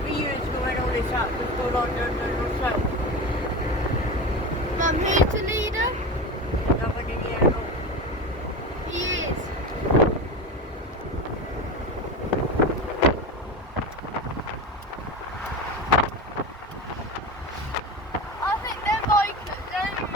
it be you that's going all this up with all on yourself? Mum, who's the leader? Nobody here at all. He is. I think they're bikers, don't you?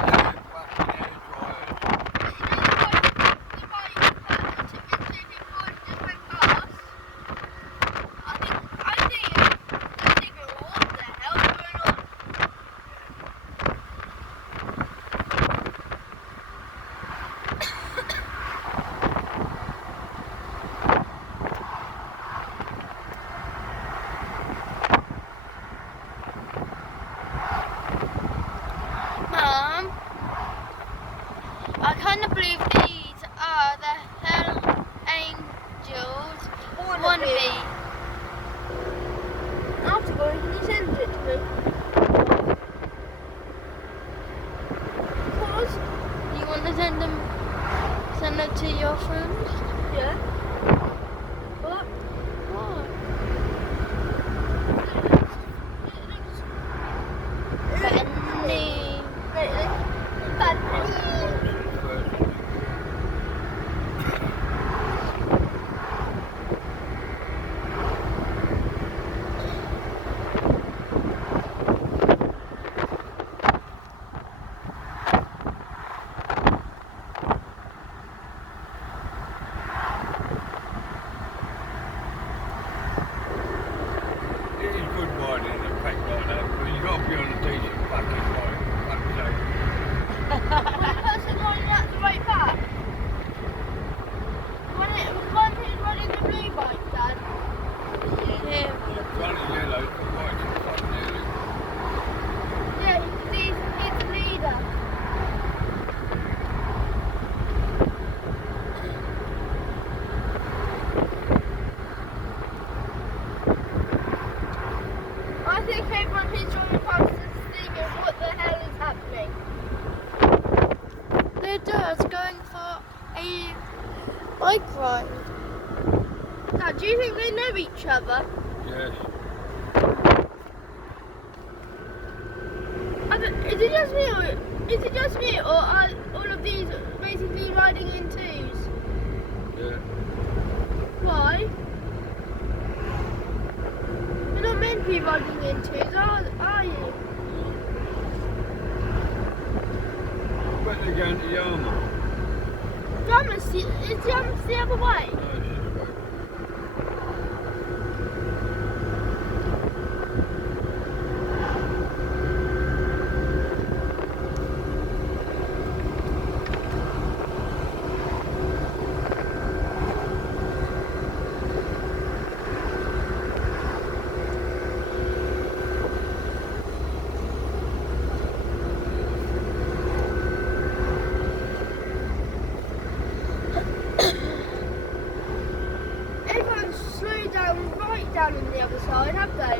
Mum, I kind of believe these are the Hell Angels wannabe. Afterwards, can you send it to me? Cause you want to send it to your friends? Yeah. What? What? I think everyone who's driving past is thinking, what the hell is happening? They're just going for a bike ride. Now, do you think they know each other? Yes. Is it just me, or are all of these basically riding in twos? Yeah. Why? You're not meant to be riding in twos, are you? But they're going to Yarmouth. Is Yarmouth the other way? No, it's this way. Everyone's slowed down right down on the other side, have they?